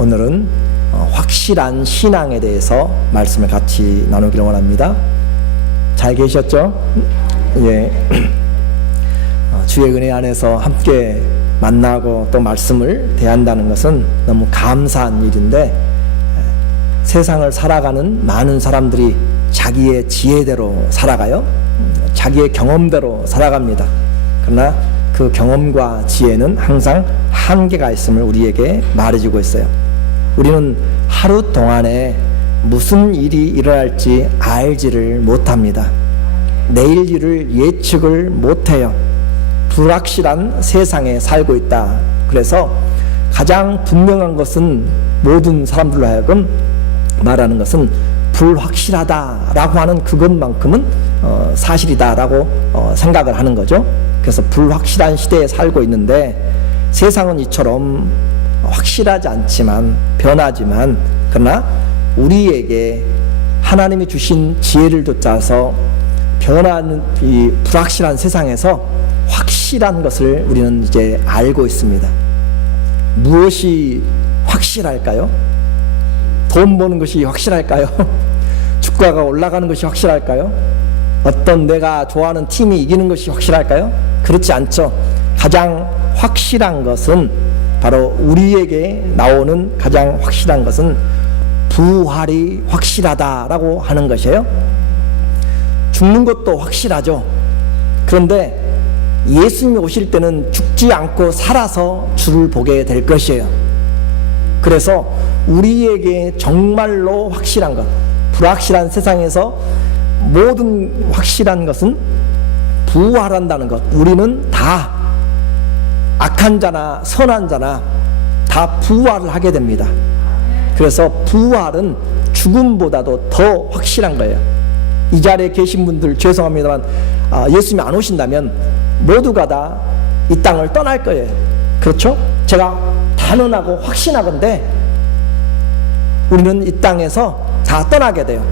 오늘은 확실한 신앙에 대해서 말씀을 같이 나누기를 원합니다. 잘 계셨죠? 예. 주의 은혜 안에서 함께 만나고 또 말씀을 대한다는 것은 너무 감사한 일인데, 세상을 살아가는 많은 사람들이 자기의 지혜대로 살아가요. 자기의 경험대로 살아갑니다. 그러나 그 경험과 지혜는 항상 한계가 있음을 우리에게 말해주고 있어요. 우리는 하루 동안에 무슨 일이 일어날지 알지를 못합니다. 내일 일을 예측을 못해요. 불확실한 세상에 살고 있다. 그래서 가장 분명한 것은, 모든 사람들로 하여금 말하는 것은 불확실하다라고 하는 그것만큼은 사실이다라고 생각을 하는 거죠. 그래서 불확실한 시대에 살고 있는데, 세상은 이처럼 확실하지 않지만, 변하지만, 그러나 우리에게 하나님이 주신 지혜를 쫓아서 변하는 이 불확실한 세상에서 확실한 것을 우리는 이제 알고 있습니다. 무엇이 확실할까요? 돈 버는 것이 확실할까요? 주가가 올라가는 것이 확실할까요? 어떤 내가 좋아하는 팀이 이기는 것이 확실할까요? 그렇지 않죠. 가장 확실한 것은, 바로 우리에게 나오는 가장 확실한 것은 부활이 확실하다라고 하는 것이에요. 죽는 것도 확실하죠. 그런데 예수님이 오실 때는 죽지 않고 살아서 주를 보게 될 것이에요. 그래서 우리에게 정말로 확실한 것, 불확실한 세상에서 모든 확실한 것은 부활한다는 것. 우리는 다 악한 자나 선한 자나 다 부활을 하게 됩니다. 그래서 부활은 죽음보다도 더 확실한 거예요. 이 자리에 계신 분들 죄송합니다만, 예수님이 안 오신다면 모두가 다 이 땅을 떠날 거예요. 그렇죠? 제가 단언하고 확신하건대 우리는 이 땅에서 다 떠나게 돼요.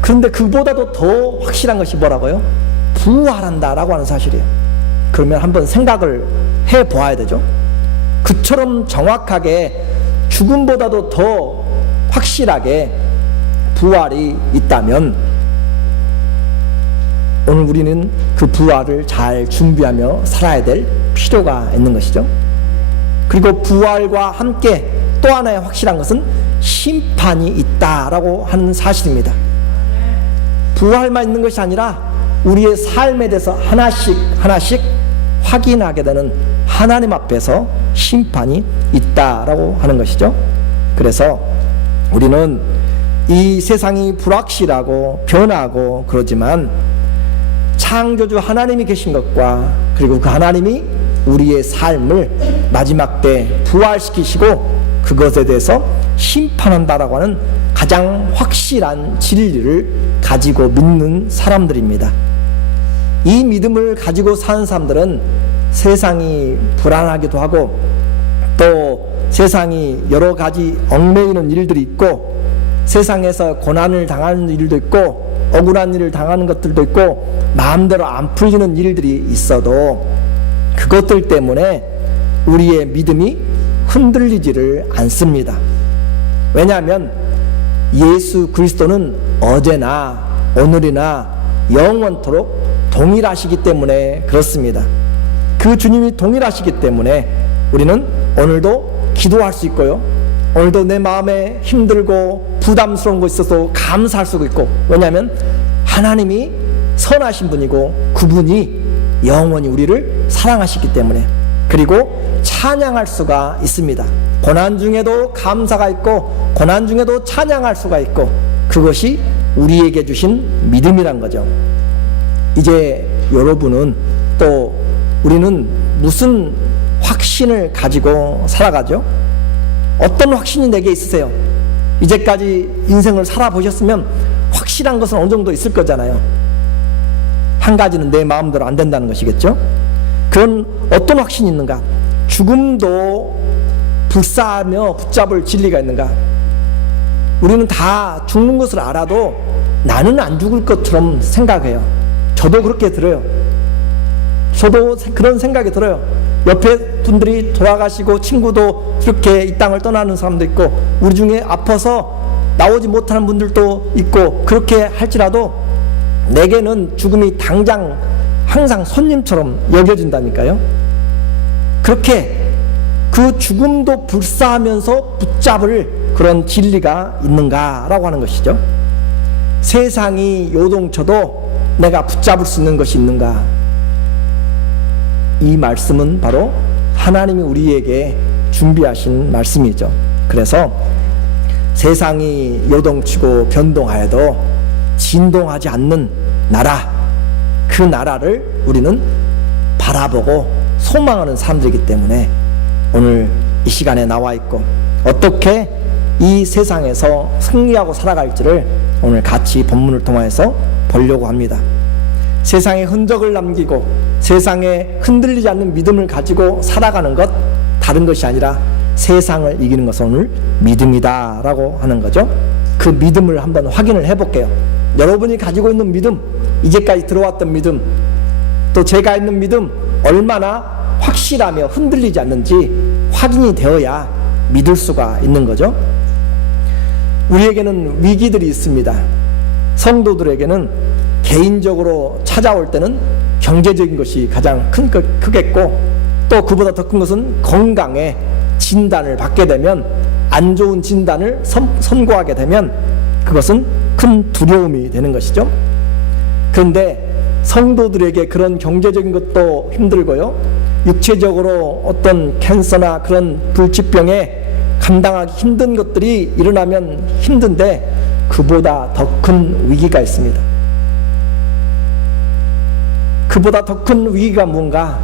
그런데 그보다도 더 확실한 것이 뭐라고요? 부활한다라고 하는 사실이에요. 그러면 한번 생각을 해보아야 되죠. 그처럼 정확하게 죽음보다도 더 확실하게 부활이 있다면, 오늘 우리는 그 부활을 잘 준비하며 살아야 될 필요가 있는 것이죠. 그리고 부활과 함께 또 하나의 확실한 것은 심판이 있다라고 하는 사실입니다. 부활만 있는 것이 아니라 우리의 삶에 대해서 하나씩 하나씩 확인하게 되는 하나님 앞에서 심판이 있다라고 하는 것이죠. 그래서 우리는 이 세상이 불확실하고 변하고 그러지만, 창조주 하나님이 계신 것과, 그리고 그 하나님이 우리의 삶을 마지막 때 부활시키시고 그것에 대해서 심판한다라고 하는 가장 확실한 진리를 가지고 믿는 사람들입니다. 이 믿음을 가지고 사는 사람들은 세상이 불안하기도 하고, 또 세상이 여러 가지 얽매이는 일들이 있고, 세상에서 고난을 당하는 일도 있고, 억울한 일을 당하는 것들도 있고, 마음대로 안 풀리는 일들이 있어도 그것들 때문에 우리의 믿음이 흔들리지를 않습니다. 왜냐하면 예수 그리스도는 어제나 오늘이나 영원토록 동일하시기 때문에 그렇습니다. 그 주님이 동일하시기 때문에 우리는 오늘도 기도할 수 있고요, 오늘도 내 마음에 힘들고 부담스러운 거 있어서 감사할 수 있고, 왜냐하면 하나님이 선하신 분이고 그분이 영원히 우리를 사랑하시기 때문에, 그리고 찬양할 수가 있습니다. 고난 중에도 감사가 있고 고난 중에도 찬양할 수가 있고, 그것이 우리에게 주신 믿음이란 거죠. 이제 여러분은, 또 우리는 무슨 확신을 가지고 살아가죠? 어떤 확신이 내게 있으세요? 이제까지 인생을 살아보셨으면 확실한 것은 어느 정도 있을 거잖아요. 한 가지는 내 마음대로 안 된다는 것이겠죠. 그건 어떤 확신이 있는가? 죽음도 불사하며 붙잡을 진리가 있는가? 우리는 다 죽는 것을 알아도 나는 안 죽을 것처럼 생각해요. 저도 그렇게 들어요. 저도 그런 생각이 들어요. 옆에 분들이 돌아가시고 친구도 이렇게 이 땅을 떠나는 사람도 있고 우리 중에 아파서 나오지 못하는 분들도 있고 그렇게 할지라도 내게는 죽음이 당장 항상 손님처럼 여겨진다니까요. 그렇게 그 죽음도 불사하면서 붙잡을 그런 진리가 있는가라고 하는 것이죠. 세상이 요동쳐도 내가 붙잡을 수 있는 것이 있는가? 이 말씀은 바로 하나님이 우리에게 준비하신 말씀이죠. 그래서 세상이 요동치고 변동하여도 진동하지 않는 나라, 그 나라를 우리는 바라보고 소망하는 사람들이기 때문에 오늘 이 시간에 나와 있고 어떻게 이 세상에서 승리하고 살아갈지를 오늘 같이 본문을 통해서 보려고 합니다. 세상에 흔적을 남기고 세상에 흔들리지 않는 믿음을 가지고 살아가는 것, 다른 것이 아니라 세상을 이기는 것은 오늘 믿음이다 라고 하는 거죠. 그 믿음을 한번 확인을 해볼게요. 여러분이 가지고 있는 믿음, 이제까지 들어왔던 믿음, 또 제가 있는 믿음 얼마나 확실하며 흔들리지 않는지 확인이 되어야 믿을 수가 있는 거죠. 우리에게는 위기들이 있습니다. 성도들에게는 개인적으로 찾아올 때는 경제적인 것이 가장 크겠고, 또 그보다 더 큰 것은 건강에 진단을 받게 되면, 안 좋은 진단을 선고하게 되면 그것은 큰 두려움이 되는 것이죠. 그런데 성도들에게 그런 경제적인 것도 힘들고요, 육체적으로 어떤 캔서나 그런 불치병에 감당하기 힘든 것들이 일어나면 힘든데, 그보다 더 큰 위기가 있습니다. 그보다 더 큰 위기가 뭔가?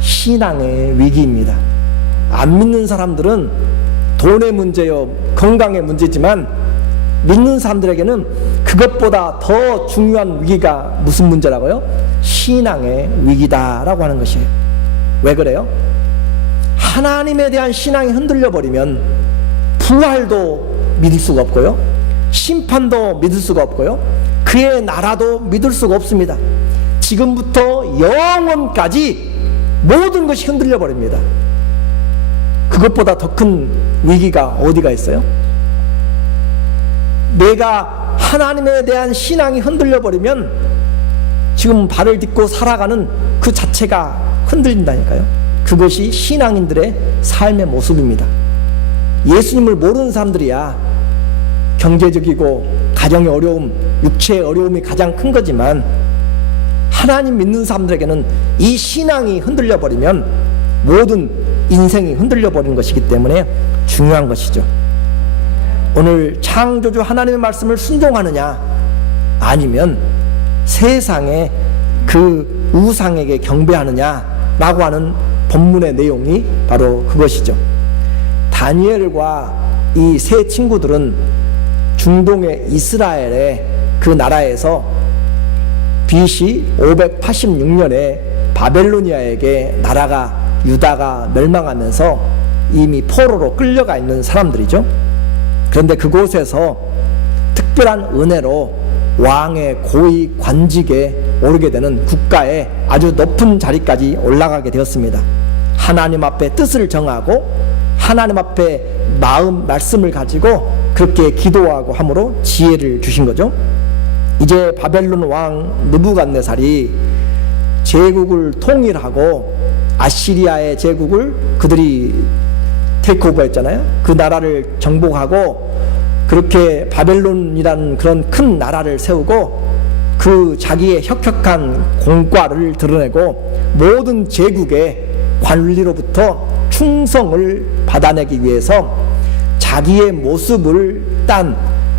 신앙의 위기입니다. 안 믿는 사람들은 돈의 문제요, 건강의 문제지만 믿는 사람들에게는 그것보다 더 중요한 위기가 무슨 문제라고요? 신앙의 위기다라고 하는 것이에요. 왜 그래요? 하나님에 대한 신앙이 흔들려 버리면 부활도 믿을 수가 없고요, 심판도 믿을 수가 없고요, 그의 나라도 믿을 수가 없습니다. 지금부터 영원까지 모든 것이 흔들려 버립니다. 그것보다 더 큰 위기가 어디가 있어요? 내가 하나님에 대한 신앙이 흔들려 버리면 지금 발을 딛고 살아가는 그 자체가 흔들린다니까요. 그것이 신앙인들의 삶의 모습입니다. 예수님을 모르는 사람들이야 경제적이고 가정의 어려움, 육체의 어려움이 가장 큰 거지만, 하나님 믿는 사람들에게는 이 신앙이 흔들려 버리면 모든 인생이 흔들려 버리는 것이기 때문에 중요한 것이죠. 오늘 창조주 하나님의 말씀을 순종하느냐, 아니면 세상의 그 우상에게 경배하느냐 라고 하는 본문의 내용이 바로 그것이죠. 다니엘과 이 세 친구들은 중동의 이스라엘의 그 나라에서 BC 586년에 바벨로니아에게 나라가, 유다가 멸망하면서 이미 포로로 끌려가 있는 사람들이죠. 그런데 그곳에서 특별한 은혜로 왕의 고위 관직에 오르게 되는, 국가의 아주 높은 자리까지 올라가게 되었습니다. 하나님 앞에 뜻을 정하고 하나님 앞에 말씀을 가지고 그렇게 기도하고 함으로 지혜를 주신 거죠. 이제 바벨론 왕 느부갓네살이 제국을 통일하고 아시리아의 제국을 그들이 테이크오버 했잖아요. 그 나라를 정복하고 그렇게 바벨론이라는 그런 큰 나라를 세우고 그 자기의 혁혁한 공과를 드러내고 모든 제국의 관리로부터 충성을 받아내기 위해서 자기의 모습을 딴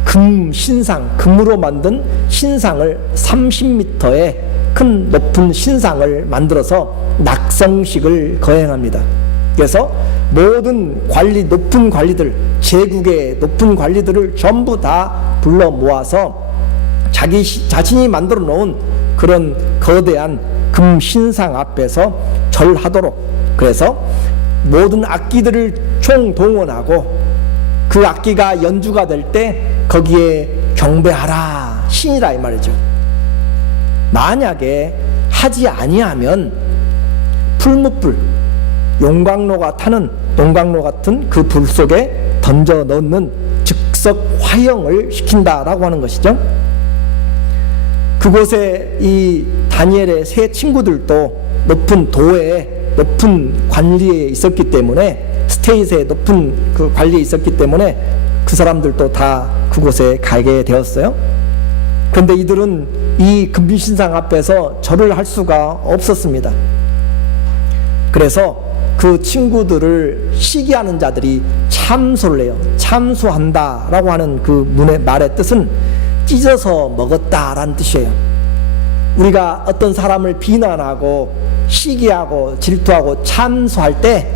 금 신상, 금으로 만든 신상을 30m의 큰 높은 신상을 만들어서 낙성식을 거행합니다. 그래서 모든 관리, 높은 관리들, 제국의 높은 관리들을 전부 다 불러 모아서 자신이 만들어 놓은 그런 거대한 금 신상 앞에서 절하도록, 그래서 모든 악기들을 총동원하고 그 악기가 연주가 될 때 거기에 경배하라, 신이라 이 말이죠. 만약에 하지 아니하면 풀무불, 용광로가 타는 용광로 같은 그 불 속에 던져 넣는 즉석 화형을 시킨다라고 하는 것이죠. 그곳에 이 다니엘의 세 친구들도 높은 도에 높은 관리에 있었기 때문에, 스테이트에 높은 그 관리에 있었기 때문에 그 사람들도 다 그곳에 가게 되었어요. 그런데 이들은 이 금신상 앞에서 절을 할 수가 없었습니다. 그래서 그 친구들을 시기하는 자들이 참소를 해요. 참소한다 라고 하는 그 말의 뜻은 찢어서 먹었다라는 뜻이에요. 우리가 어떤 사람을 비난하고 시기하고 질투하고 참소할 때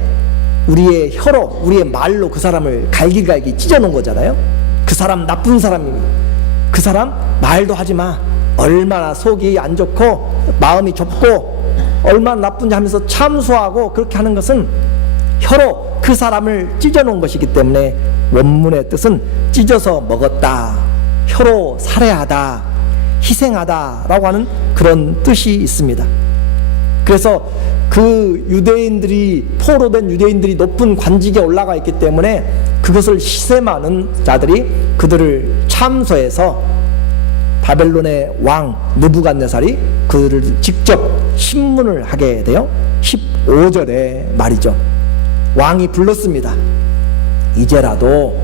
우리의 혀로, 우리의 말로 그 사람을 갈기갈기 찢어놓은 거잖아요. 그 사람 나쁜 사람이니, 그 사람 말도 하지 마, 얼마나 속이 안 좋고 마음이 좁고 얼마나 나쁜지 하면서 참소하고, 그렇게 하는 것은 혀로 그 사람을 찢어놓은 것이기 때문에 원문의 뜻은 찢어서 먹었다, 혀로 살해하다, 희생하다 라고 하는 그런 뜻이 있습니다. 그래서 그 유대인들이, 포로된 유대인들이 높은 관직에 올라가 있기 때문에 그것을 시샘하는 자들이 그들을 참소해서 바벨론의 왕 느부갓네살이 그들을 직접 신문을 하게 돼요. 15절의 말이죠. 왕이 불렀습니다. 이제라도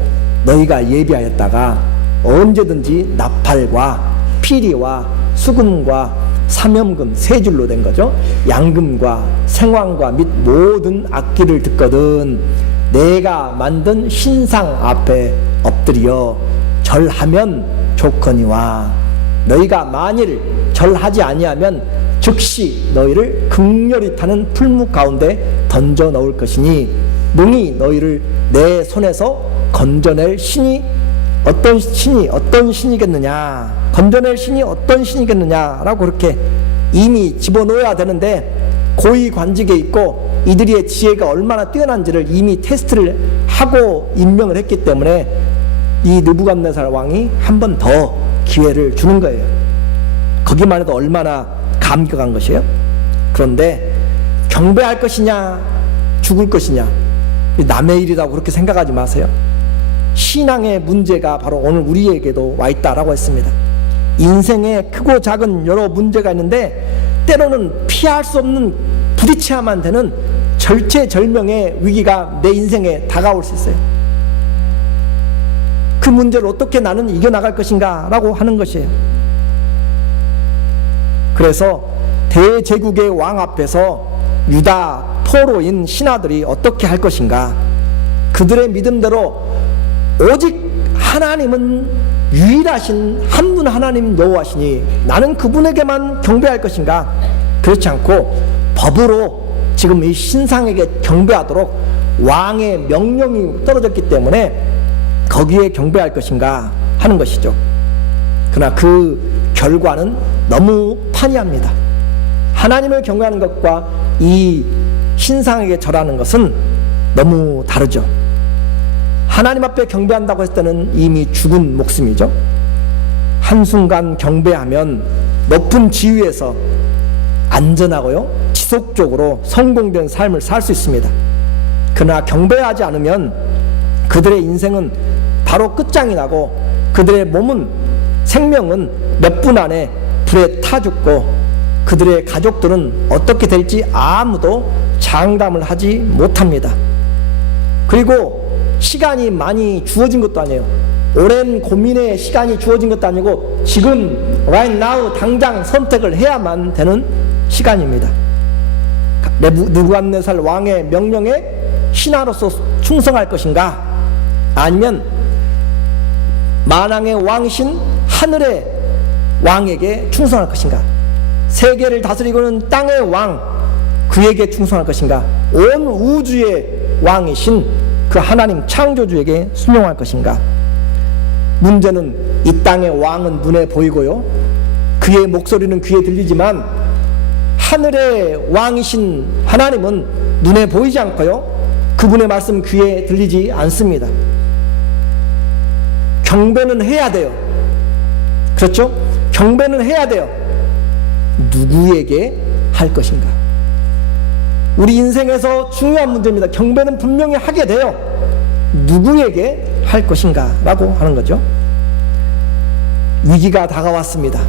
너희가 예비하였다가 언제든지 나팔과 피리와 수금과 사명금, 세 줄로 된 거죠. 양금과 생황과 및 모든 악기를 듣거든 내가 만든 신상 앞에 엎드려 절하면 좋거니와, 너희가 만일 절하지 아니하면 즉시 너희를 극렬히 타는 풀무 가운데 던져 넣을 것이니, 능히 너희를 내 손에서 건져낼 신이 어떤 신이겠느냐, 건져낼 신이 어떤 신이겠느냐라고 그렇게 이미 집어넣어야 되는데, 고위 관직에 있고 이들의 지혜가 얼마나 뛰어난지를 이미 테스트를 하고 임명을 했기 때문에 이 느부갓네살 왕이 한 번 더 기회를 주는 거예요. 거기만 해도 얼마나 감격한 것이에요. 그런데 경배할 것이냐 죽을 것이냐, 남의 일이라고 그렇게 생각하지 마세요. 신앙의 문제가 바로 오늘 우리에게도 와 있다라고 했습니다. 인생에 크고 작은 여러 문제가 있는데 때로는 피할 수 없는, 부딪혀야만 되는 절체절명의 위기가 내 인생에 다가올 수 있어요. 그 문제를 어떻게 나는 이겨나갈 것인가 라고 하는 것이에요. 그래서 대제국의 왕 앞에서 유다 포로인 신하들이 어떻게 할 것인가, 그들의 믿음대로 오직 하나님은 유일하신 한 분 하나님 여호와시니 나는 그분에게만 경배할 것인가, 그렇지 않고 법으로 지금 이 신상에게 경배하도록 왕의 명령이 떨어졌기 때문에 거기에 경배할 것인가 하는 것이죠. 그러나 그 결과는 너무 판이합니다. 하나님을 경배하는 것과 이 신상에게 절하는 것은 너무 다르죠. 하나님 앞에 경배한다고 했을 때는 이미 죽은 목숨이죠. 한순간 경배하면 높은 지위에서 안전하고요, 지속적으로 성공된 삶을 살 수 있습니다. 그러나 경배하지 않으면 그들의 인생은 바로 끝장이 나고 그들의 몸은, 생명은 몇 분 안에 불에 타 죽고 그들의 가족들은 어떻게 될지 아무도 장담을 하지 못합니다. 그리고 시간이 많이 주어진 것도 아니에요. 오랜 고민의 시간이 주어진 것도 아니고 지금 right now 당장 선택을 해야만 되는 시간입니다. 느부갓네살 왕의 명령에 신하로서 충성할 것인가, 아니면 만왕의 왕이신 하늘의 왕에게 충성할 것인가, 세계를 다스리고는 땅의 왕 그에게 충성할 것인가, 온 우주의 왕이신 그 하나님 창조주에게 순종할 것인가. 문제는 이 땅의 왕은 눈에 보이고요, 그의 목소리는 귀에 들리지만 하늘의 왕이신 하나님은 눈에 보이지 않고요, 그분의 말씀 귀에 들리지 않습니다. 경배는 해야 돼요. 그렇죠? 경배는 해야 돼요. 누구에게 할 것인가? 우리 인생에서 중요한 문제입니다. 경배는 분명히 하게 돼요. 누구에게 할 것인가 라고 하는 거죠. 위기가 다가왔습니다.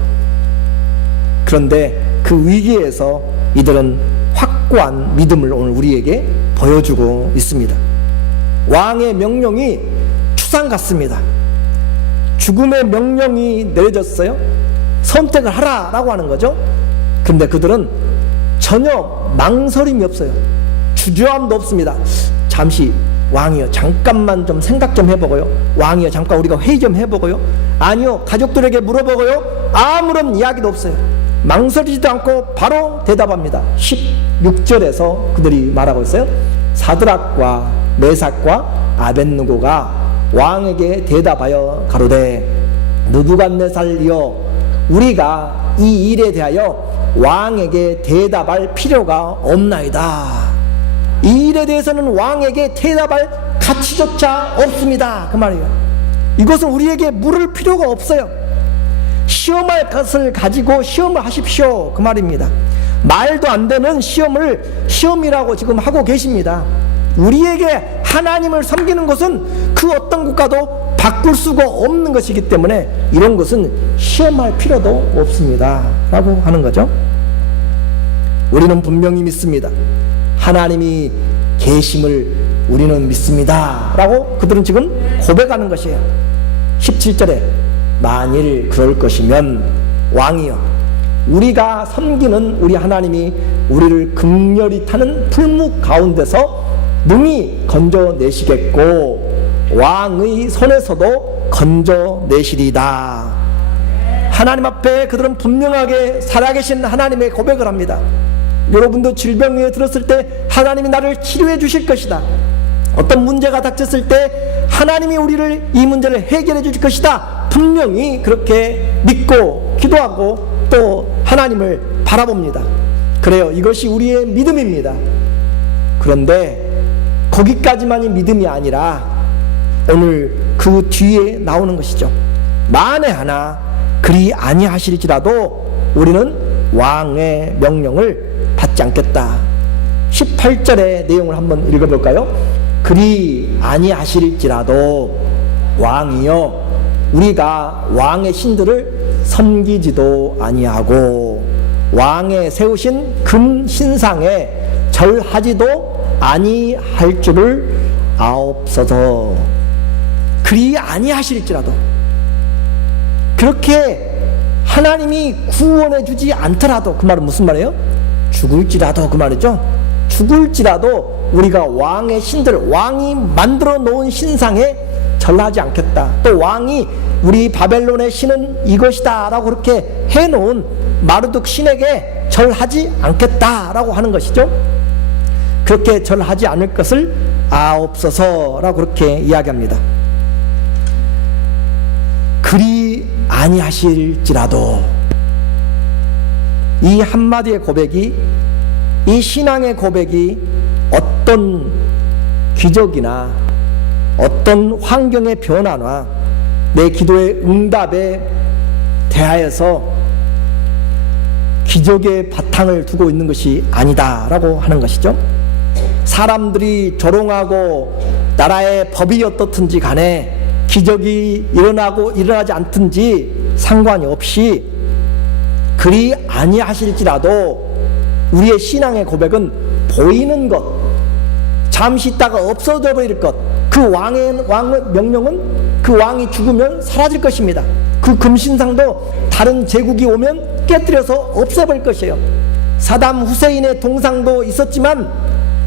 그런데 그 위기에서 이들은 확고한 믿음을 오늘 우리에게 보여주고 있습니다. 왕의 명령이 추상 같습니다. 죽음의 명령이 내려졌어요. 선택을 하라라고 하는 거죠. 그런데 그들은 전혀 망설임이 없어요. 주저함도 없습니다. 잠시 왕이여 잠깐만 좀 생각 좀 해보고요. 왕이여 잠깐 우리가 회의 좀 해보고요. 아니요 가족들에게 물어보고요. 아무런 이야기도 없어요. 망설이지도 않고 바로 대답합니다. 16절에서 그들이 말하고 있어요. 사드락과 메삭과 아벳느고가 왕에게 대답하여 가로되 느부갓네살이여 우리가 이 일에 대하여 왕에게 대답할 필요가 없나이다. 이 일에 대해서는 왕에게 대답할 가치조차 없습니다. 그 말이에요. 이것은 우리에게 물을 필요가 없어요. 시험할 것을 가지고 시험을 하십시오. 그 말입니다. 말도 안 되는 시험을 시험이라고 지금 하고 계십니다. 우리에게 하나님을 섬기는 것은 그 어떤 국가도 바꿀 수가 없는 것이기 때문에 이런 것은 시험할 필요도 없습니다 라고 하는 거죠. 우리는 분명히 믿습니다. 하나님이 계심을 우리는 믿습니다 라고 그들은 지금 고백하는 것이에요. 17절에 만일 그럴 것이면 왕이여 우리가 섬기는 우리 하나님이 우리를 극렬히 타는 풀무 가운데서 능히 건져내시겠고 왕의 손에서도 건져내시리다. 하나님 앞에 그들은 분명하게 살아계신 하나님의 고백을 합니다. 여러분도 질병에 들었을 때 하나님이 나를 치료해 주실 것이다. 어떤 문제가 닥쳤을 때 하나님이 우리를 이 문제를 해결해 주실 것이다. 분명히 그렇게 믿고 기도하고 또 하나님을 바라봅니다. 그래요. 이것이 우리의 믿음입니다. 그런데 거기까지만이 믿음이 아니라 오늘 그 뒤에 나오는 것이죠. 만에 하나 그리 아니하실지라도 우리는 왕의 명령을 받지 않겠다. 18절의 내용을 한번 읽어볼까요? 그리 아니하실지라도 왕이여 우리가 왕의 신들을 섬기지도 아니하고 왕의 세우신 금 신상에 절하지도 아니할 줄을 아옵소서. 그리 아니하실지라도 그렇게 하나님이 구원해 주지 않더라도 그 말은 무슨 말이에요? 죽을지라도 그 말이죠. 죽을지라도 우리가 왕의 신들 왕이 만들어 놓은 신상에 절하지 않겠다. 또 왕이 우리 바벨론의 신은 이것이다 라고 그렇게 해놓은 마르둑 신에게 절하지 않겠다 라고 하는 것이죠. 그렇게 절하지 않을 것을 아옵소서 라고 그렇게 이야기합니다. 그리 아니하실지라도 이 한마디의 고백이 이 신앙의 고백이 어떤 기적이나 어떤 환경의 변화나 내 기도의 응답에 대하여서 기적의 바탕을 두고 있는 것이 아니다라고 하는 것이죠. 사람들이 조롱하고 나라의 법이 어떻든지 간에 기적이 일어나지 않든지 상관이 없이 그리 아니하실지라도 우리의 신앙의 고백은 보이는 것, 잠시 있다가 없어져 버릴 것, 그 왕의 명령은 그 왕이 죽으면 사라질 것입니다. 그 금신상도 다른 제국이 오면 깨뜨려서 없애버릴 것이에요. 사담 후세인의 동상도 있었지만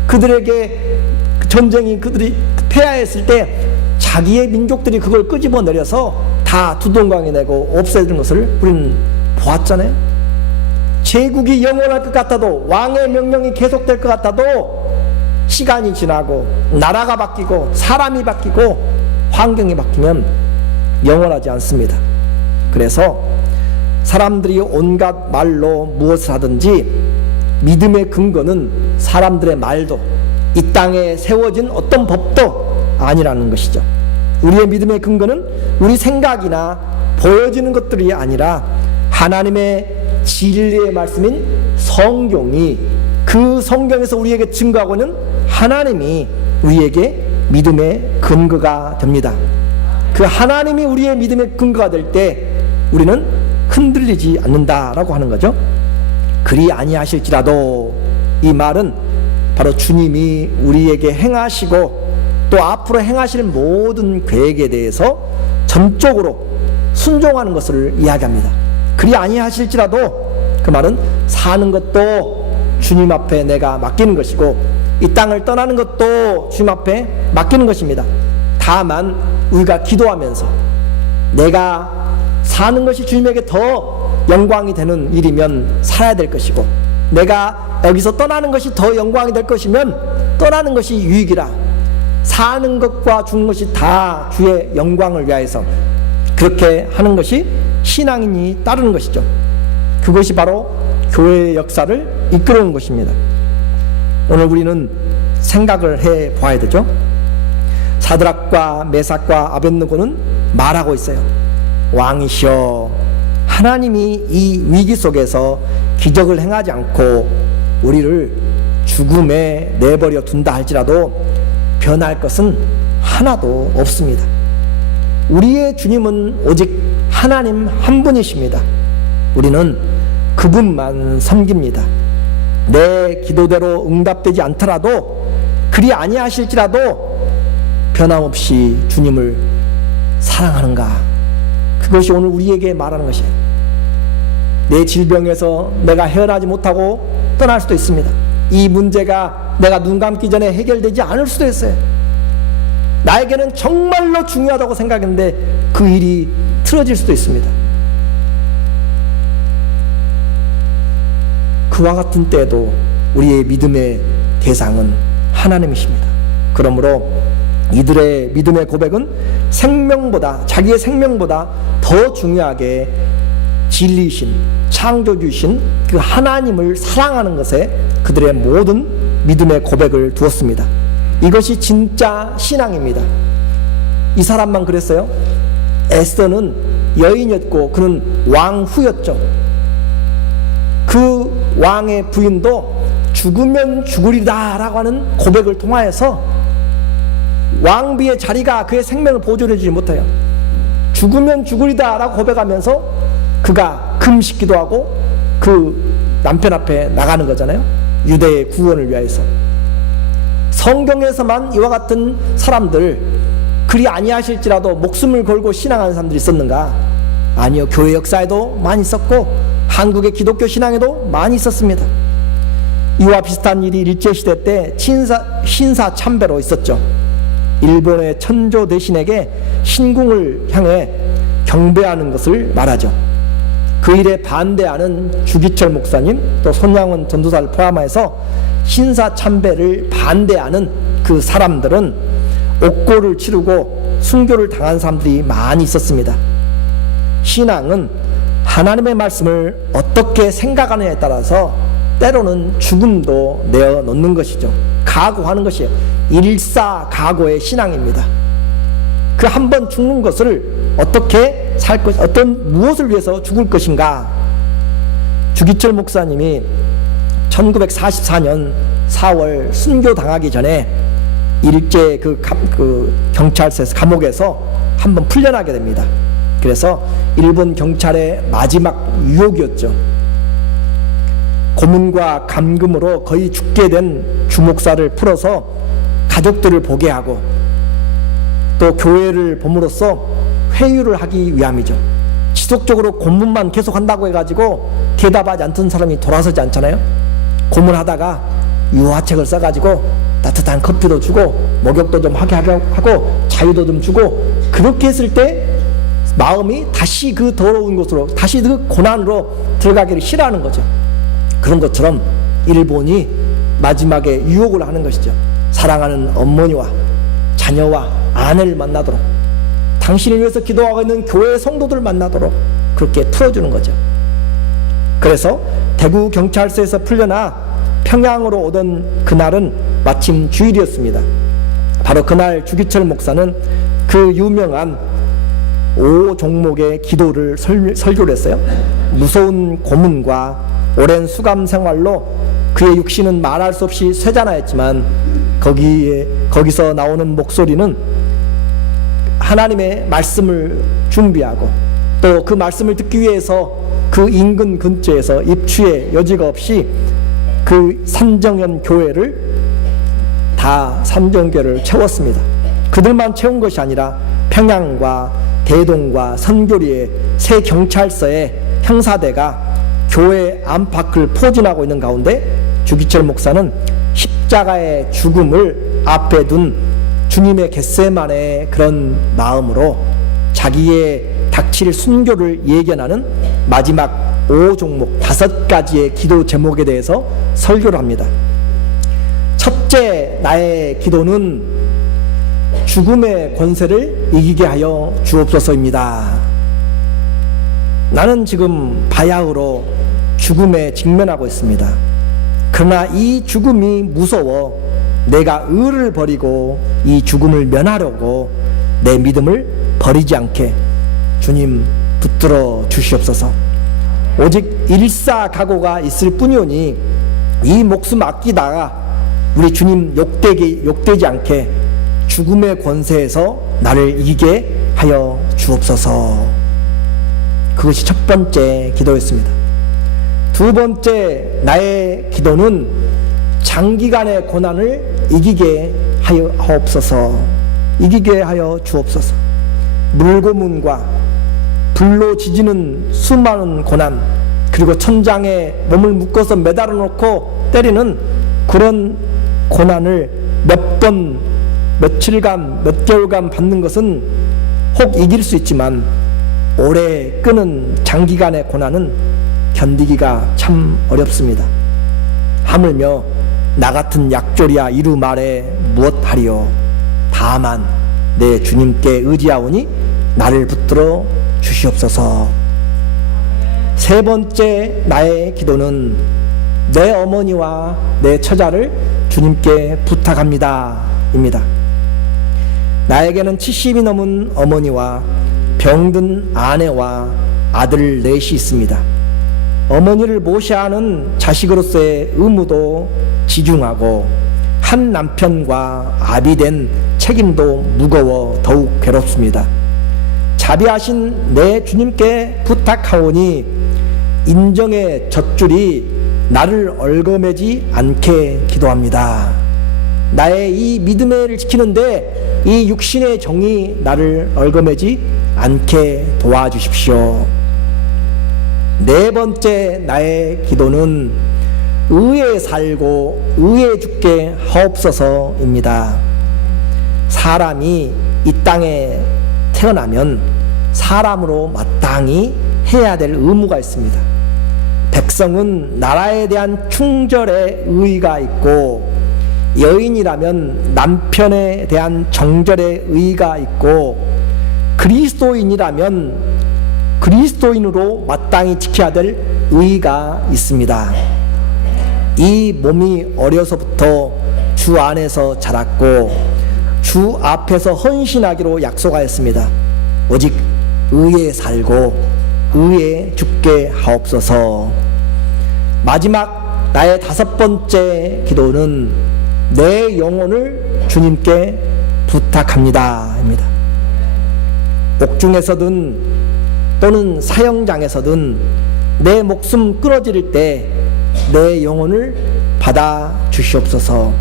그들에게 전쟁이 그들이 패하했을 때 자기의 민족들이 그걸 끄집어내려서 다 두동강에 내고 없애는 것을 우리는 보았잖아요. 제국이 영원할 것 같아도 왕의 명령이 계속될 것 같아도 시간이 지나고 나라가 바뀌고 사람이 바뀌고 환경이 바뀌면 영원하지 않습니다. 그래서 사람들이 온갖 말로 무엇을 하든지 믿음의 근거는 사람들의 말도 이 땅에 세워진 어떤 법도 아니라는 것이죠. 우리의 믿음의 근거는 우리 생각이나 보여지는 것들이 아니라 하나님의 진리의 말씀인 성경이 그 성경에서 우리에게 증거하고 있는 하나님이 우리에게 믿음의 근거가 됩니다. 그 하나님이 우리의 믿음의 근거가 될 때 우리는 흔들리지 않는다라고 하는 거죠. 그리 아니하실지라도, 이 말은 바로 주님이 우리에게 행하시고 또 앞으로 행하실 모든 계획에 대해서 전적으로 순종하는 것을 이야기합니다. 그리 아니하실지라도, 그 말은 사는 것도 주님 앞에 내가 맡기는 것이고 이 땅을 떠나는 것도 주님 앞에 맡기는 것입니다. 다만 우리가 기도하면서 내가 사는 것이 주님에게 더 영광이 되는 일이면 살아야 될 것이고, 내가 여기서 떠나는 것이 더 영광이 될 것이면 떠나는 것이 유익이라, 사는 것과 죽는 것이 다 주의 영광을 위하여서 그렇게 하는 것이 신앙인이 따르는 것이죠. 그것이 바로 교회의 역사를 이끌어온 것입니다. 오늘 우리는 생각을 해 보아야 되죠. 사드락과 메삭과 아벳느고는 말하고 있어요. 왕이시여, 하나님이 이 위기 속에서 기적을 행하지 않고 우리를 죽음에 내버려 둔다 할지라도 변할 것은 하나도 없습니다. 우리의 주님은 오직 하나님 한 분이십니다. 우리는 그분만 섬깁니다. 내 기도대로 응답되지 않더라도, 그리 아니하실지라도 변함없이 주님을 사랑하는가, 그것이 오늘 우리에게 말하는 것이에요. 내 질병에서 내가 헤어나지 못하고 떠날 수도 있습니다. 이 문제가 내가 눈 감기 전에 해결되지 않을 수도 있어요. 나에게는 정말로 중요하다고 생각했는데 그 일이 틀어질 수도 있습니다. 그와 같은 때에도 우리의 믿음의 대상은 하나님이십니다. 그러므로 이들의 믿음의 고백은 생명보다, 자기의 생명보다 더 중요하게 진리이신, 창조주이신 그 하나님을 사랑하는 것에 그들의 모든 믿음의 고백을 두었습니다. 이것이 진짜 신앙입니다. 이 사람만 그랬어요? 에스더는 여인이었고 그는 왕후였죠. 그 왕의 부인도 죽으면 죽으리다 라고 하는 고백을 통하여서 왕비의 자리가 그의 생명을 보존해주지 못해요. 죽으면 죽으리다 라고 고백하면서 그가 금식기도 하고 그 남편 앞에 나가는 거잖아요. 유대의 구원을 위하여서. 성경에서만 이와 같은 사람들, 그리 아니하실지라도 목숨을 걸고 신앙하는 사람들이 있었는가? 아니요. 교회 역사에도 많이 있었고 한국의 기독교 신앙에도 많이 있었습니다. 이와 비슷한 일이 일제시대 때 신사 참배로 있었죠. 일본의 천조 대신에게 신궁을 향해 경배하는 것을 말하죠. 그 일에 반대하는 주기철 목사님, 또 손양원 전도사를 포함해서 신사 참배를 반대하는 그 사람들은 옥고를 치르고 순교를 당한 사람들이 많이 있었습니다. 신앙은 하나님의 말씀을 어떻게 생각하느냐에 따라서 때로는 죽음도 내어놓는 것이죠. 각오하는 것이에요. 일사각오의 신앙입니다. 그 한 번 죽는 것을 어떻게 살 것, 무엇을 위해서 죽을 것인가. 주기철 목사님이 1944년 4월 순교 당하기 전에 일제 그 경찰서에서, 감옥에서 한번 풀려나게 됩니다. 그래서 일본 경찰의 마지막 유혹이었죠. 고문과 감금으로 거의 죽게 된 주목사를 풀어서 가족들을 보게 하고 또 교회를 봄으로써 회유를 하기 위함이죠. 지속적으로 고문만 계속한다고 해가지고 대답하지 않던 사람이 돌아서지 않잖아요. 고문하다가 유화책을 써가지고 따뜻한 커피도 주고 목욕도 좀 하게 하고 자유도 좀 주고, 그렇게 했을 때 마음이 다시 그 더러운 곳으로, 다시 그 고난으로 들어가기를 싫어하는 거죠. 그런 것처럼 일본이 마지막에 유혹을 하는 것이죠. 사랑하는 어머니와 자녀와 아내를 만나도록, 당신을 위해서 기도하고 있는 교회 성도들을 만나도록 그렇게 풀어주는 거죠. 그래서 대구 경찰서에서 풀려나 평양으로 오던 그날은 마침 주일이었습니다. 바로 그날 주기철 목사는 그 유명한 5종목의 기도를 설교를 했어요. 무서운 고문과 오랜 수감 생활로 그의 육신은 말할 수 없이 쇠잔하였지만 거기서 나오는 목소리는 하나님의 말씀을 준비하고 또 그 말씀을 듣기 위해서 그 인근 근처에서 입추의 여지가 없이 그 삼정연 교회를 채웠습니다. 그들만 채운 것이 아니라 평양과 대동과 선교리의 새 경찰서의 형사대가 교회 안팎을 포진하고 있는 가운데 주기철 목사는 십자가의 죽음을 앞에 둔 주님의 겟세마네의 그런 마음으로 자기의 닥칠 순교를 예견하는 마지막 5종목 5가지의 기도 제목에 대해서 설교를 합니다. 첫째, 나의 기도는 죽음의 권세를 이기게 하여 주옵소서입니다. 나는 지금 바야흐로 죽음에 직면하고 있습니다. 그러나 이 죽음이 무서워 내가 의를 버리고 이 죽음을 면하려고 내 믿음을 버리지 않게 주님 붙들어 주시옵소서. 오직 일사각오가 있을 뿐이오니 이 목숨 아끼다가 우리 주님 욕되지 않게 죽음의 권세에서 나를 이기게 하여 주옵소서. 그것이 첫 번째 기도였습니다. 두 번째, 나의 기도는 장기간의 고난을 이기게 하옵소서. 이기게 하여 주옵소서. 물고문과 불로 지지는 수많은 고난, 그리고 천장에 몸을 묶어서 매달아 놓고 때리는 그런 고난을 며칠간, 몇 개월간 받는 것은 혹 이길 수 있지만 오래 끄는 장기간의 고난은 견디기가 참 어렵습니다. 하물며 나 같은 약졸이야 이루 말해 무엇하리요. 다만 내 주님께 의지하오니 나를 붙들어 주시옵소서. 세 번째, 나의 기도는 내 어머니와 내 처자를 주님께 부탁합니다 입니다. 나에게는 70이 넘은 어머니와 병든 아내와 아들 넷이 있습니다. 어머니를 모셔야 하는 자식으로서의 의무도 지중하고 한 남편과 아비된 책임도 무거워 더욱 괴롭습니다. 자비하신 내 주님께 부탁하오니 인정의 젖줄이 나를 얽어매지 않게 기도합니다. 나의 이 믿음의 일을 지키는데 이 육신의 정이 나를 얽어매지 않게 도와주십시오. 네 번째, 나의 기도는 의에 살고 의에 죽게 하옵소서입니다. 사람이 이 땅에 태어나면 사람으로 마땅히 해야 될 의무가 있습니다. 백성은 나라에 대한 충절의 의의가 있고, 여인이라면 남편에 대한 정절의 의의가 있고, 그리스도인이라면 그리스도인으로 마땅히 지켜야 될 의의가 있습니다. 이 몸이 어려서부터 주 안에서 자랐고 주 앞에서 헌신하기로 약속하였습니다. 오직 의에 살고 의에 죽게 하옵소서. 마지막 나의 다섯 번째 기도는 내 영혼을 주님께 부탁합니다 입니다. 옥중에서든 또는 사형장에서든 내 목숨 끊어질 때 내 영혼을 받아 주시옵소서.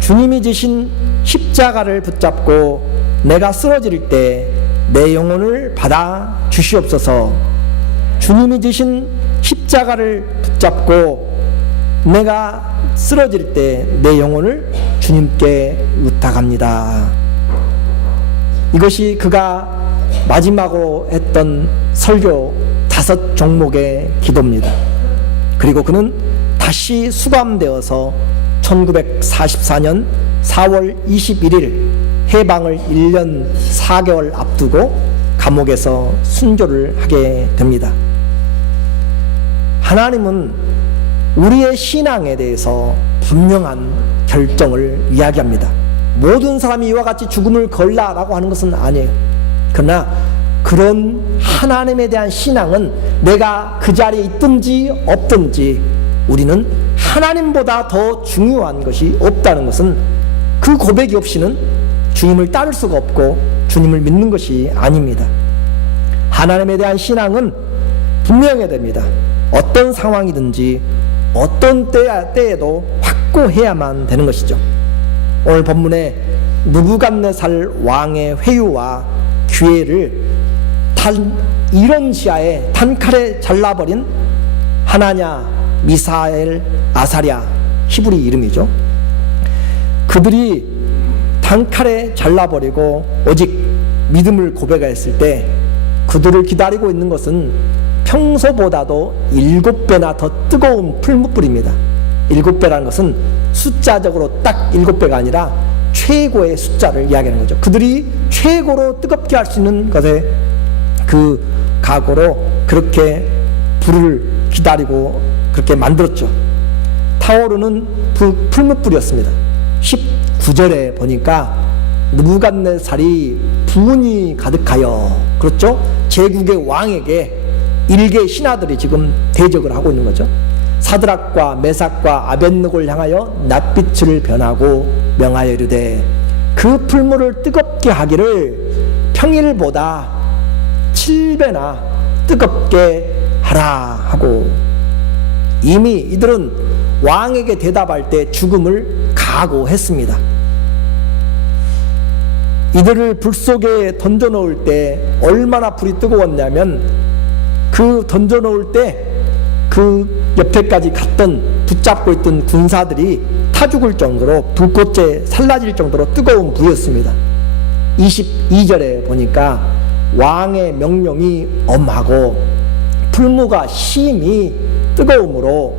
주님이 지신 십자가를 붙잡고 내가 쓰러질 때 내 영혼을 받아 주시옵소서. 주님이 지신 십자가를 붙잡고 내가 쓰러질 때 내 영혼을 주님께 의탁합니다. 이것이 그가 마지막으로 했던 설교 5 종목의 기도입니다. 그리고 그는 다시 수감되어서 1944년 4월 21일 해방을 1년 4개월 앞두고 감옥에서 순교를 하게 됩니다. 하나님은 우리의 신앙에 대해서 분명한 결정을 이야기합니다. 모든 사람이 이와 같이 죽음을 걸라라고 하는 것은 아니에요. 그러나 그런 하나님에 대한 신앙은 내가 그 자리에 있든지 없든지 우리는 하나님보다 더 중요한 것이 없다는 것은 그 고백이 없이는 주님을 따를 수가 없고 주님을 믿는 것이 아닙니다. 하나님에 대한 신앙은 분명해야 됩니다. 어떤 상황이든지 어떤 때에도 확고해야만 되는 것이죠. 오늘 본문에 느부갓네살 왕의 회유와 기회를 이런 지하에 단칼에 잘라버린 하나냐, 미사엘, 아사랴, 히브리 이름이죠. 그들이 단칼에 잘라버리고 오직 믿음을 고백했을 때 그들을 기다리고 있는 것은 평소보다도 7배나 더 뜨거운 풀무불입니다. 7배라는 것은 숫자적으로 딱 7배가 아니라 최고의 숫자를 이야기하는 거죠. 그들이 최고로 뜨겁게 할 수 있는 것에 그 각오로 그렇게 불을 기다리고 그렇게 만들었죠. 타오르는 풀무불이었습니다. 19절에 보니까 느부갓네살이 분이 가득하여, 그렇죠? 제국의 왕에게 일개 신하들이 지금 대적을 하고 있는 거죠. 사드락과 메삭과 아벳느고를 향하여 낯빛을 변하고 명하여 이르되 그 풀물을 뜨겁게 하기를 평일보다 7배나 뜨겁게 하라 하고, 이미 이들은 왕에게 대답할 때 죽음을 각오했습니다. 이들을 불 속에 던져 넣을 때 얼마나 불이 뜨거웠냐면 그 던져 넣을 때 그 옆에까지 갔던 붙잡고 있던 군사들이 타 죽을 정도로 불꽃에 살라질 정도로 뜨거운 불이었습니다. 22절에 보니까 왕의 명령이 엄하고 풀무가 심히 뜨거움으로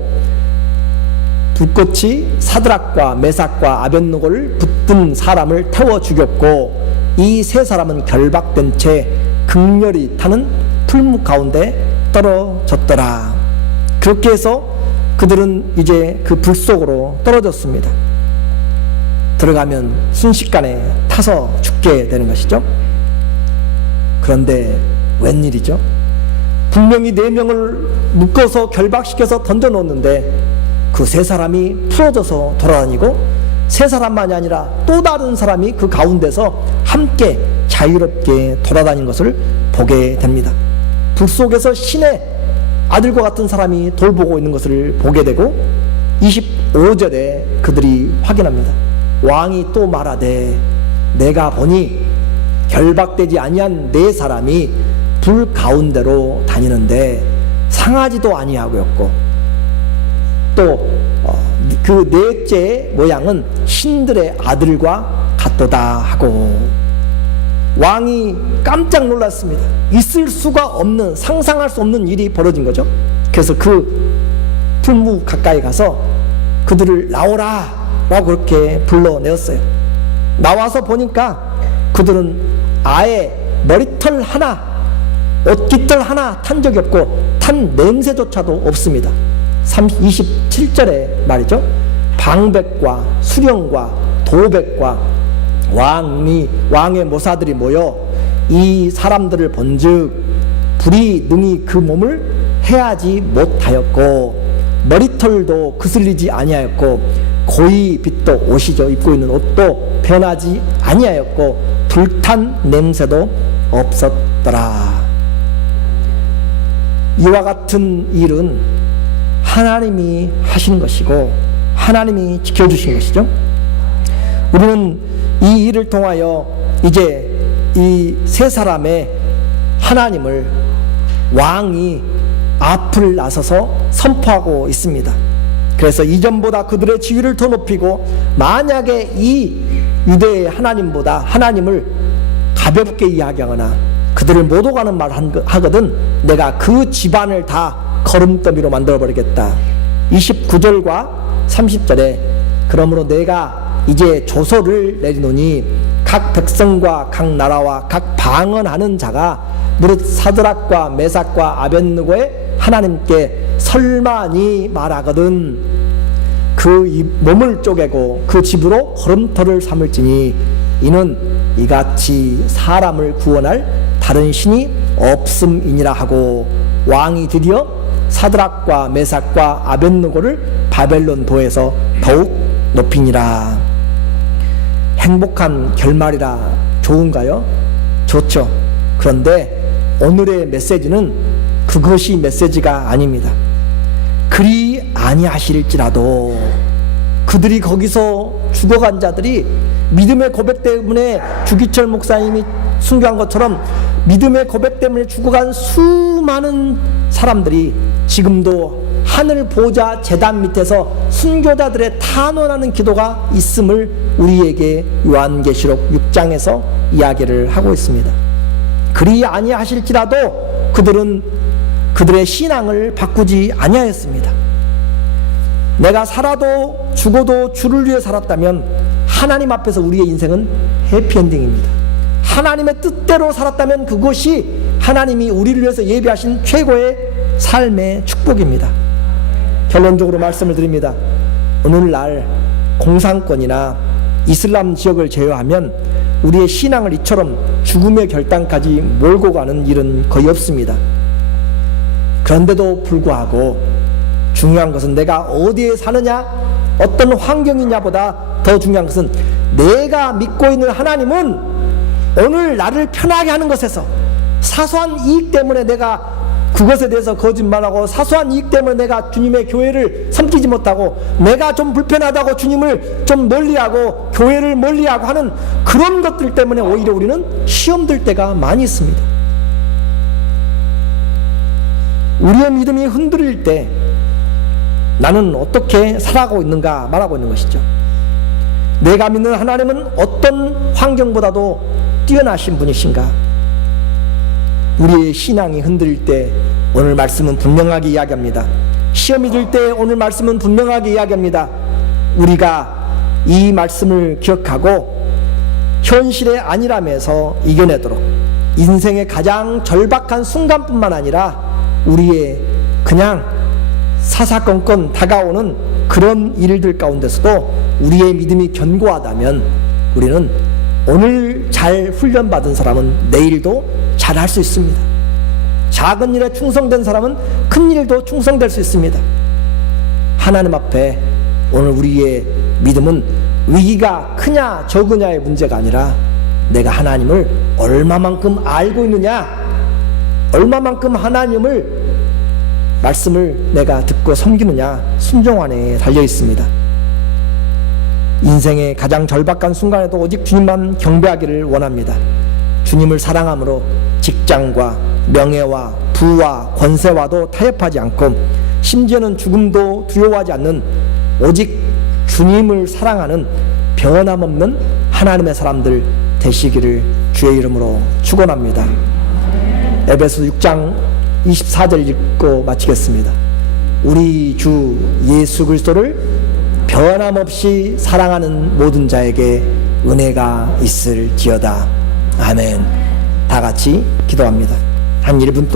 불꽃이 사드락과 메삭과 아벳느고를 붙든 사람을 태워 죽였고 이 세 사람은 결박된 채 극렬히 타는 풀무 가운데 떨어졌더라. 그렇게 해서 그들은 이제 그 불 속으로 떨어졌습니다. 들어가면 순식간에 타서 죽게 되는 것이죠. 그런데 웬일이죠? 분명히 4명을 묶어서 결박시켜서 던져놓는데 그 세 사람이 풀어져서 돌아다니고 세 사람만이 아니라 또 다른 사람이 그 가운데서 함께 자유롭게 돌아다닌 것을 보게 됩니다. 불 속에서 신의 아들과 같은 사람이 돌보고 있는 것을 보게 되고 25절에 그들이 확인합니다. 왕이 또 말하되 내가 보니 결박되지 아니한 4사람이 불 가운데로 다니는데 상하지도 아니하고였고 또 그 넷째의 모양은 신들의 아들과 같도다 하고, 왕이 깜짝 놀랐습니다. 있을 수가 없는, 상상할 수 없는 일이 벌어진 거죠. 그래서 그 풀무 가까이 가서 그들을 나오라 라고 그렇게 불러내었어요. 나와서 보니까 그들은 아예 머리털 하나, 옷깃털 하나 탄 적이 없고 탄 냄새조차도 없습니다. 27절에 말이죠. 방백과 수령과 도백과 왕의 모사들이 모여 이 사람들을 본즉 불이 능히 그 몸을 해하지 못하였고 머리털도 그슬리지 아니하였고 고이 빛도 옷이죠. 입고 있는 옷도 변하지 아니하였고 불탄 냄새도 없었더라. 이와 같은 일은 하나님이 하신 것이고 하나님이 지켜주신 것이죠. 우리는 이 일을 통하여 이제 이 세 사람의 하나님을 왕이 앞을 나서서 선포하고 있습니다. 그래서 이전보다 그들의 지위를 더 높이고 만약에 이 유대의 하나님보다 하나님을 가볍게 이야기하거나 그들을 못 오가는 말 하거든 내가 그 집안을 다 거름더미로 만들어버리겠다. 29절과 30절에 그러므로 내가 이제 조서를 내리노니 각 백성과 각 나라와 각 방언하는 자가 무릇 사드락과 메삭과 아벳느고의 하나님께 설만이 말하거든 그 몸을 쪼개고 그 집으로 걸음터를 삼을지니 이는 이같이 사람을 구원할 다른 신이 없음이니라 하고 왕이 드디어 사드락과 메삭과 아벳느고를 바벨론 도에서 더욱 높이니라. 행복한 결말이라 좋은가요? 좋죠. 그런데 오늘의 메시지는 그것이 메시지가 아닙니다. 그리 아니하실지라도, 그들이 거기서 죽어간 자들이 믿음의 고백 때문에, 주기철 목사님이 순교한 것처럼 믿음의 고백 때문에 죽어간 수많은 사람들이 지금도 하늘 보좌 제단 밑에서 순교자들의 탄원하는 기도가 있음을 우리에게 요한계시록 6장에서 이야기를 하고 있습니다. 그리 아니하실지라도 그들은 그들의 신앙을 바꾸지 아니하였습니다. 내가 살아도 죽어도 주를 위해 살았다면 하나님 앞에서 우리의 인생은 해피엔딩입니다. 하나님의 뜻대로 살았다면 그것이 하나님이 우리를 위해서 예비하신 최고의 삶의 축복입니다. 결론적으로 말씀을 드립니다. 오늘날 공산권이나 이슬람 지역을 제외하면 우리의 신앙을 이처럼 죽음의 결단까지 몰고 가는 일은 거의 없습니다. 그런데도 불구하고 중요한 것은 내가 어디에 사느냐, 어떤 환경이냐보다 더 중요한 것은 내가 믿고 있는 하나님은 오늘 나를 편하게 하는 것에서, 사소한 이익 때문에 내가 그것에 대해서 거짓말하고, 사소한 이익 때문에 내가 주님의 교회를 섬기지 못하고, 내가 좀 불편하다고 주님을 좀 멀리하고 교회를 멀리하고 하는 그런 것들 때문에 오히려 우리는 시험 들 때가 많이 있습니다. 우리의 믿음이 흔들릴 때 나는 어떻게 살아가고 있는가 말하고 있는 것이죠. 내가 믿는 하나님은 어떤 환경보다도 뛰어나신 분이신가? 우리의 신앙이 흔들릴 때 오늘 말씀은 분명하게 이야기합니다. 시험이 들 때 오늘 말씀은 분명하게 이야기합니다. 우리가 이 말씀을 기억하고 현실의 안일함에서 이겨내도록, 인생의 가장 절박한 순간뿐만 아니라 우리의 그냥 사사건건 다가오는 그런 일들 가운데서도 우리의 믿음이 견고하다면 우리는 오늘 잘 훈련받은 사람은 내일도 잘 할 수 있습니다. 작은 일에 충성된 사람은 큰 일도 충성될 수 있습니다. 하나님 앞에 오늘 우리의 믿음은 위기가 크냐 적으냐의 문제가 아니라 내가 하나님을 얼마만큼 알고 있느냐, 얼마만큼 하나님을 말씀을 내가 듣고 섬기느냐, 순종 안에 달려 있습니다. 인생의 가장 절박한 순간에도 오직 주님만 경배하기를 원합니다. 주님을 사랑함으로 직장과 명예와 부와 권세와도 타협하지 않고, 심지어는 죽음도 두려워하지 않는 오직 주님을 사랑하는 변함없는 하나님의 사람들 되시기를 주의 이름으로 축원합니다. 에베소 6장 24절 읽고 마치겠습니다. 우리 주 예수 그리스도를 변함없이 사랑하는 모든 자에게 은혜가 있을지어다. 아멘. 다 같이 기도합니다. 한 1분 동안